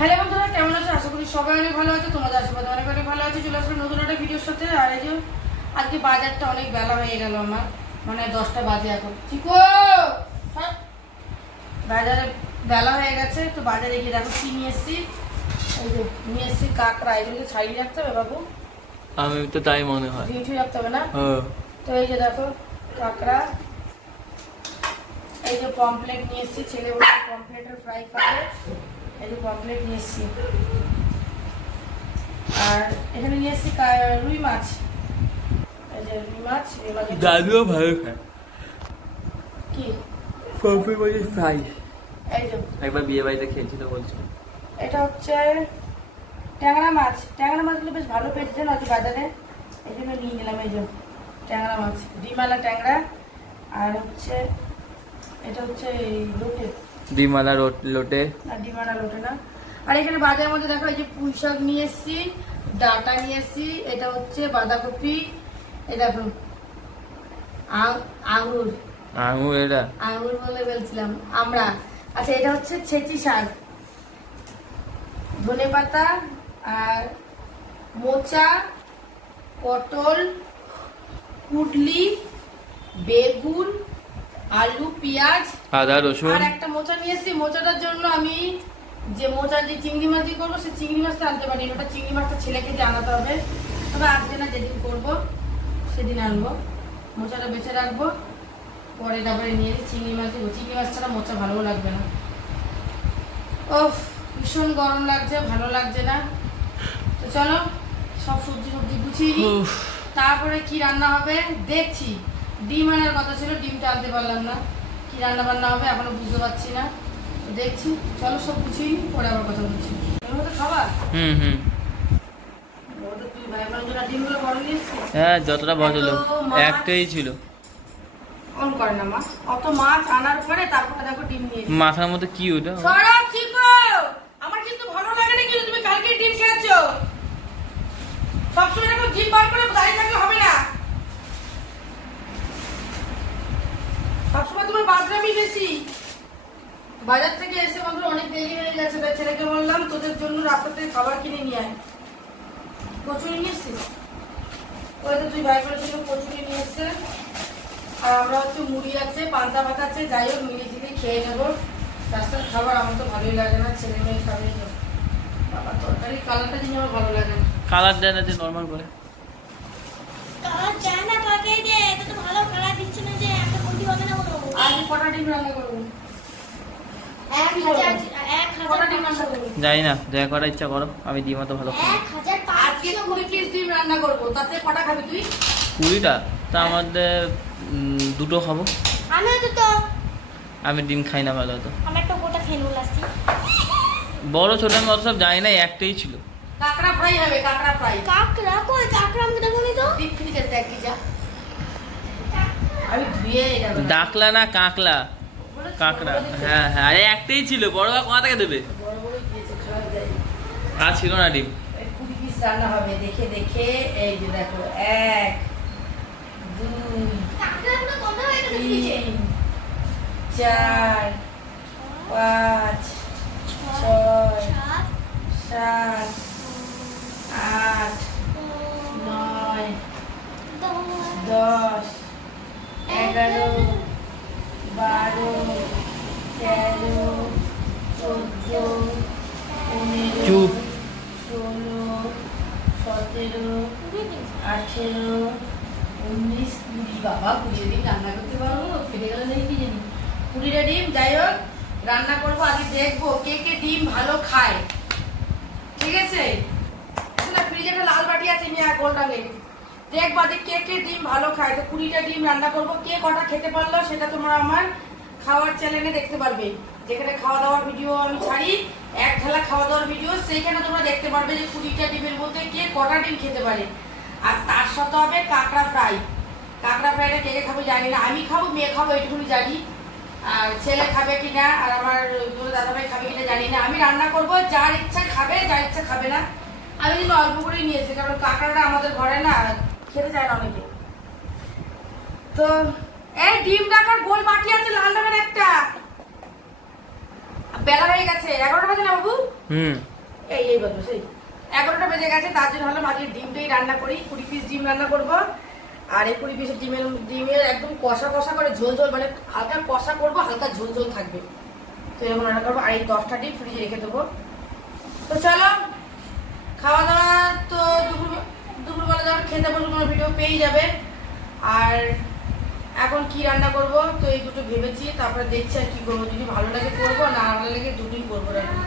Hello বন্ধুরা, কেমন আছো? আশা করি সবাই অনেক ভালো আছে। তোমাদের আশীর্বাদে অনেক অনেক ভালো আছে। চলে আসলাম নতুন একটা ভিডিওর সাথে। আর এই যে আজকে বাজারটা অনেক বেলা হয়ে গেল, আমার মানে 10টা বাজে এখন। চিকো বাজারে বেলা হয়ে গেছে, তো বাজারে গিয়ে দেখো কি নিয়ে এসছি। এই যে নিয়ে এসছি কাঁকড়া। এগুলোকে ছাড়িয়ে রাখতে হবে বাবু, আমি তো তাই মনে হয়, ঝুঁই রাখতে হবে না। তো এই যে দেখো কাঁকড়া, এই যে পমফ্লেট নিয়ে এসছি, ছেলে বলে পমফ্লেটের ফ্রাই খাবে। এই যে পমফ্লেট নিয়ে এসছি, আর এখানে নিয়ে এসছি রুই মাছ। এই যে রুই মাছ, দাদুও ভালো খায় কি পমফ্রেট মাছের ফ্রাই। এই যে একবার বিয়ে বাড়িতে খেয়েছিল বলছো। এটা হচ্ছে ট্যাংরা মাছ। ট্যাংরা মাছগুলো বেশ ভালো পেয়েছে না বাজারে, এই জন্য নিয়ে নিলাম। এই যে ট্যাংরা মাছ, ডিমালা ট্যাংরা। আর হচ্ছে এটা হচ্ছে লোটে, ডিমালা লোটে না ডিমালা লোটে না। আর এখানে বাজারের মধ্যে দেখো এই যে পুঁই শাক নিয়ে এসছি, ডাটা নিয়ে এসছি, এটা হচ্ছে বাঁধাকপি, এই দেখো আঙুর। আঙুর? এটা আঙুর বলে বলছিলাম আমরা। আচ্ছা, এটা হচ্ছে ছেঁচি শাক, ধনে পাতা, আর মোচা, পটল, কুটলি, বেগুন, আলু, পেঁয়াজ, আদা, রসুন। আর একটা মোচা নিয়ে এসছি। মোচাটার জন্য আমি যে মোচা দিয়ে চিংড়ি মাছ দিয়ে করবো, সেই চিংড়ি মাছটা আনতে পারি। ওটা চিংড়ি মাছটা ছেলেকে দিয়ে আনাতে হবে, তবে আজকে না, যেদিন করবো সেদিন আনবো। মোচাটা বেছে রাখবো, পরে তারপরে নিয়ে চিংড়ি মাছ দেবো। চিংড়ি মাছ ছাড়া মোচা ভালো লাগবে না। ওফ, ভীষণ গরম লাগছে, ভালো লাগছে না। তো চলো সব সবজি গুছিয়ে নিই, তারপরে কি রান্না হবে দেখছি। ডিম আনার কথা ছিল, ডিমটা আনতে পারলাম না। কি রান্না বান্না হবে এখনো বুঝতে পারছি না, দেখছি। চলো সব গুছিয়ে নিই, পরে আবার কথা বলছি। খাবার তুই ভাই বোনরা ডিমগুলো বড় নিয়েছিস? হ্যাঁ, যতটা বদল একটাই ছিল। অন করে না মা, অত মাছ আনার পরে তারপরে দেখো ডিম নিয়ে মাথার মধ্যে কি ওটা? সরব চিকো, আমার কিন্তু ভালো লাগে না কিন্তু তুমি কালকে ডিম খেয়েছো। সবসময় দেখো জিভ বার করে দাঁড়িয়ে থাকলে হবে না, সবসময় তোমার বাজরামি বেশি। বাজার থেকে এসে বন্ধু অনেক দেরি হয়ে গেছে, তাই ছেলেকে বললাম তোদের জন্য রাস্তা থেকে খাবার কিনে নিয়ে আয়। কচুরি নিয়ে এসছিস? ওই তো তুই ভাই বলেছিল কচুরি নিয়ে এসছে। আর আমরা হচ্ছে মুড়ি আছে, পান্তা ভাত আছে, যাই হোক মিলিয়ে খেয়ে নেবো। রাস্তার খাবার আমার তো ভালোই লাগে না, ছেলে মেয়ে খাবে। বাবা তরকারি কালারটা জিনিস আমার ভালো লাগে না। কালার দেয় না যে নরমাল করে কালার চায় না, কাকে দে, এটা তো ভালো কালার দিচ্ছে না যে একটা কোটি হবে না বলো। আজ কটা ডিম রান্না করব? 1000 কটা ডিম রান্না করব? জানি না, যা করার ইচ্ছা করো। আমি ডিম তো ভালো খাই। 1000 আজকে 20 পিস ডিম রান্না করব, তাতে কটা খাবি তুই? 20টা? তা আমাদের দুটো খাবো। আমি তো আমি ডিম খাই না ভালো তো। আমি একটা গোটা খেয়ে নেব লাস্টে। বড় ছোট আমি অত সব জানি না, একটাই ছিল। কাঁকড়া ফ্রাই হবে, কাঁকড়া ফ্রাই। কাঁকড়া কই? কাঁকড়া আমি দেখুনি তো। ডিপ ফ্রিজে দেখি যা, আমি ধুয়ে এটা ডাকলা না কাঁকড়া? কাঁকড়া, হ্যাঁ হ্যাঁ, আরে একটাই ছিল। বড় বা কোথা থেকে দেবে? বড় বড় দিয়েছে, খারাপ দেয়। আর ছিল না ডিম। 20 পিস রান্না হবে, দেখে দেখে। এই যে দেখো 1 2 কাঁকড়াগুলো কত হয়ে গেছে ফ্রিজে? 4 5 6 7 8 9 10 11 12 13 14 15 চুপ। 16 17 18 19 20। বাবা 20 ডিম রান্না করতে পারবো? ফেটে গেল নাকি কি জানি। 20টা ডিম, যাই হোক রান্না করবো। আগে দেখবো কে কে ডিম ভালো খায়, ঠিক আছে? ফ্রিজে একটা লাল বাটি আছে, আমি গোল রঙের। দেখবো যে কে কে ডিম ভালো খায়। তো 20টা ডিম রান্না করবো। কে কটা খেতে পারলো সেটা তোমরা আমার খাওয়ার চ্যানেলে দেখতে পারবে, যেখানে খাওয়া দাওয়ার ভিডিও আমি ছাড়ি, এক থালা খাওয়া দাওয়ার ভিডিও, সেইখানে তোমরা দেখতে পারবে যে 20টা ডিমের মধ্যে কে কটা ডিম খেতে পারে। আর তার সাথে হবে কাঁকড়া ফ্রাই। কাঁকড়া ফ্রাইটা কে কে খাবো জানি না, আমি খাবো, মেয়ে খাবো, এইটুকুনি জানি। আর ছেলে খাবে কিনা, আর আমার দাদাভাই খাবে কিনা জানি না। আমি রান্না করবো, যার ইচ্ছা খাবে, যার ইচ্ছা খাবে না। আমি কিন্তু অল্প করেই নিয়েছি, কারণ কাঁকড়াটা আমাদের ঘরে না খেতে চায় না অনেকে। তো এই ডিম রাখার গোল বাটি আছে লাল রঙের একটা, বেলা হয়ে গেছে 11টা বাজে না বাবু? এই বাবু সেই 11টা বেজে গেছে, তার জন্য হলো আজকে ডিমটাই রান্না করি। 20 পিস ডিম রান্না করবো। আর এই 20 পিসের ডিমের একদম কষা কষা করে ঝোল ঝোল, মানে হালকা কষা করবো, হালকা ঝোল ঝোল থাকবে। তো এরকম রান্না করবো। আর এই 10টা ডিম ফ্রিজে রেখে দেবো। তো চলো খাওয়া দাওয়া তো দুপুরবেলা যখন খেতে বসবো তোমার ভিডিও পেয়ে যাবে। আর এখন কি রান্না করব তো এই দুটো ভেবেছি, তারপরে দেখছি আর কি করবো। যদি ভালো লাগে করবো, না ভালো লাগে দুটোই করবো রান্না।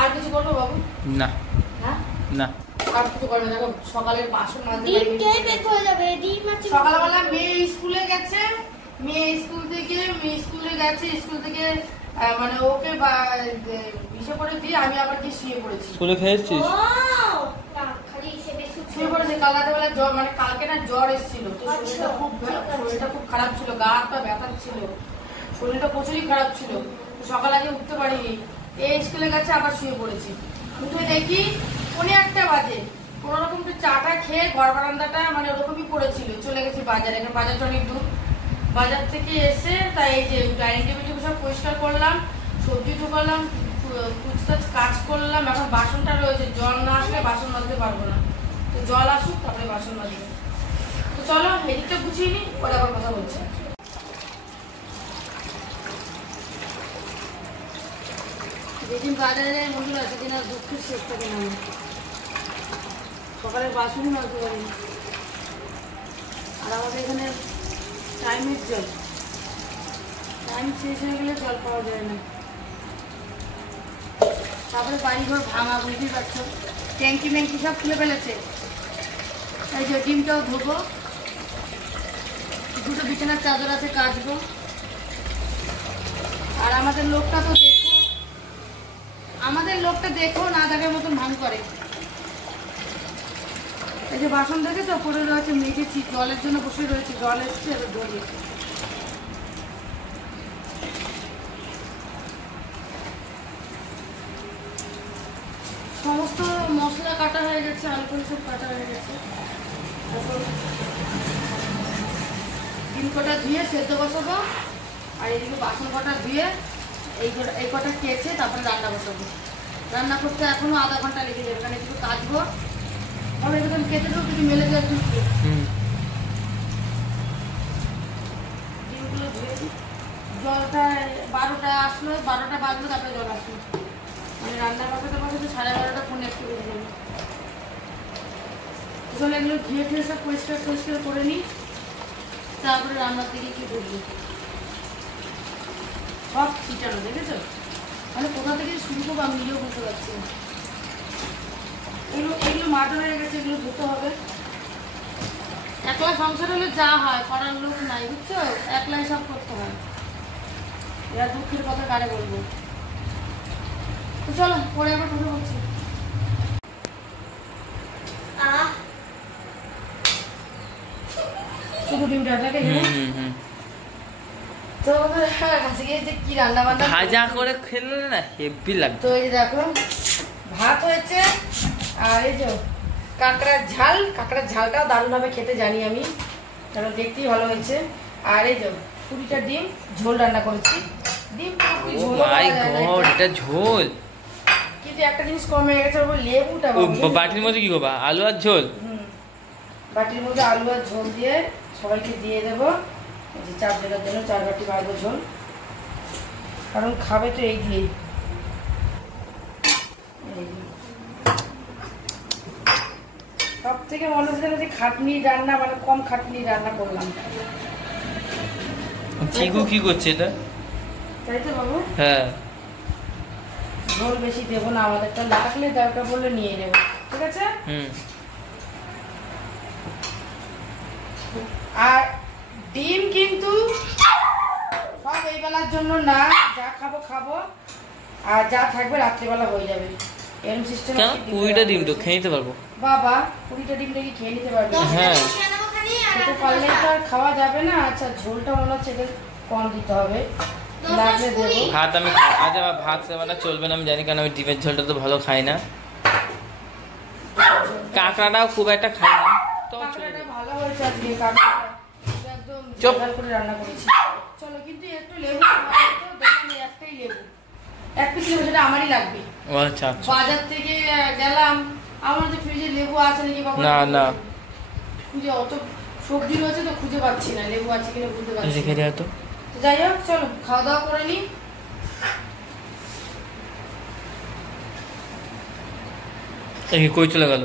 আর কিছু করবো বাবু? না। হ্যাঁ না আর কিছু করবো। দেখো সকালের বাসন মাজতে সকালবেলা মেয়ে স্কুলে গেছে, স্কুল থেকে মানে ওকে ইসে করে দিয়ে আমি আবার কি শুয়ে পড়েছি। স্কুলে খেয়েছিস? শুয়ে পড়েছি কাল রাতেবেলা। জ্বর, মানে কালকে না জ্বর এসেছিল, তো শরীরটা খুব খারাপ ছিল, গা হাতটা ব্যথা ছিল, শরীরটা প্রচুরই খারাপ ছিল। সকাল আগে উঠতে পারিনি। এই স্কুলে গেছে, আবার শুয়ে পড়েছি। উঠে দেখি 1:15 বাজে। কোনোরকম চাটা খেয়ে ঘর বারান্দাটা মানে ওরকমই পড়েছিল। চলে গেছি বাজারে, এখানে বাজারটা অনেক দূর। বাজার থেকে এসে তাই এই যে ডাইনিং টেবিল সব পরিষ্কার করলাম, সবজি ঢুকালাম, কুচকাচ কাজ করলাম। এখন বাসনটা রয়েছে, জল না আসলে বাসন মাজতে পারবো না। তো জল আসুক তারপরে বাসন মাজবে। তো চলো এদিকটা গুছিয়ে নি, পরে আবার কথা বলছি। যেদিন বাজারে যাই বন্ধুরা সেদিন আর দুঃখের শেষ থাকে না। সকালে বাসনই মাজতে পারিনি। আর আমাদের এখানে টাইমের জল, টাইম শেষ হয়ে গেলে জল পাওয়া যায় না। তারপরে বাড়িঘর ভাঙা, বুঝতেই পারছো, ট্যাঙ্কি ম্যাঙ্কি সব খুলে ফেলেছে। এই যে ডিমটাও ধোবো, দুটো বিছানার চাদর আছে কাচবো। আর আমাদের লোকটা দেখো না দেখার মতন ভান করে। এই যে বাসন দেখেছো পড়ে রয়েছে, মেজেছি, জলের জন্য বসে রয়েছে, জল এসছে এবার ধরি। সমস্ত মশলা কাটা হয়ে গেছে, আলু সব কাটা হয়ে গেছে। তারপর ডিম কটা ধুয়ে সেদ্ধ বসাবো। আর এইদিকে বাসন কটা ধুয়ে এই কটা কেচে তারপরে রান্না বসাবো। রান্না করতে এখনো আধা ঘন্টা লেগে যাবে, কারণ কিছু কাচবো। আমি একদম কেটে দেবো, কিছু মেলে দেওয়া তুলবো। ডিমগুলো ধুয়ে দিই। জলটা 12টা আসলো, 12টা বাজলো, তারপরে জল আসলো। মানে রান্না বসাতে 12:30 ফোনে একটু বেজে যাবে। তাহলে এগুলো ধুয়ে সব পরিষ্কার করে নিই, তারপরে রান্নার দিকে কি করবো। সব ছিটানো দেখেছো, মানে কোথা থেকে শুরু করবো আমি নিজেও বুঝতে পারছি না। এগুলো মাঠা হয়ে গেছে, এগুলো ধুতে হবে। একলা সংসার হলে যা হয়, করার লোক নাই বুঝছো, একলাই সব করতে হয়। এরা দুঃখের কথা কারে বলবো। তো চলো পরে আবার কথা বলছি। শুধু ডিমটা তো কি রান্না বান্না ভাজা করে খেলে না হেভি লাগবে। তো এই যে দেখো ভাত হয়েছে, আর এই যে কাঁকড়ার ঝালটাও দারুণ ভাবে খেতে জানি আমি, কারণ দেখতেই ভালো হয়েছে। আর এই যে 20টা ডিম ঝোল রান্না করেছি। ডিম এটা ঝোল, কিন্তু একটা জিনিস কমে গেছে, লেবুটা। বাটির মধ্যে কি করবা? আলু আর ঝোল। বাটির মধ্যে আলু আর ঝোল দিয়ে সবাইকে দিয়ে দেবো। 4 জনের জন্য 4 বাটি বাড়বো ঝোল, কারণ খাবে তো এই দিয়েই। সব থেকে মনে হচ্ছে যে খাটনি রান্না, মানে কম খাটনি রান্না করলাম। চিকু কি করছে এটা? তাই তো বাবু। হ্যাঁ, ঝোল বেশি দেবো না, আমাদেরটা লাগলে দরকার বললে নিয়ে নেবো, ঠিক আছে। আর ডিম কিন্তু সব এই বেলার জন্য না, যা খাবো আর যা থাকবে রাত্রিবেলা হয়ে যাবে, এরকম সিস্টেম। 20টা ডিম তো খেয়ে নিতে পারবো বাবা। 20টা ডিমটা কি খেয়ে নিতে পারবে? হ্যাঁ, খেতে পারলে তো আর খাওয়া যাবে না। আচ্ছা ঝোলটা মনে হচ্ছে কম দিতে হবে, লাগলে দেবো। ভাত আমি আজ আমার ভাত সেবাটা চলবে না আমি জানি, কারণ আমি ডিমের ঝোলটা তো ভালো খাই না। কাঁকড়াটাও খুব একটা খাই না, তো ভালো হয়েছে আজকে কাঁকড়াটা, একদম জোগাড় করে রান্না করেছি। চলো কিন্তু একটু লেবু, দোকানে একটাই লেবু, 1 পিস লেবু, সেটা আমারই লাগবে। ও আচ্ছা আচ্ছা। বাজার থেকে গেলাম, আমার যে ফ্রিজে লেবু আছে নাকি বাবা, না না খুঁজে অত সবজি রয়েছে তো খুঁজে পাচ্ছি না, লেবু আছে কিনা বুঝতে পারছি রেখে না। দেওয়া তো। তো যাই হোক চলো খাওয়া দাওয়া করে নি। কই চলে গেল?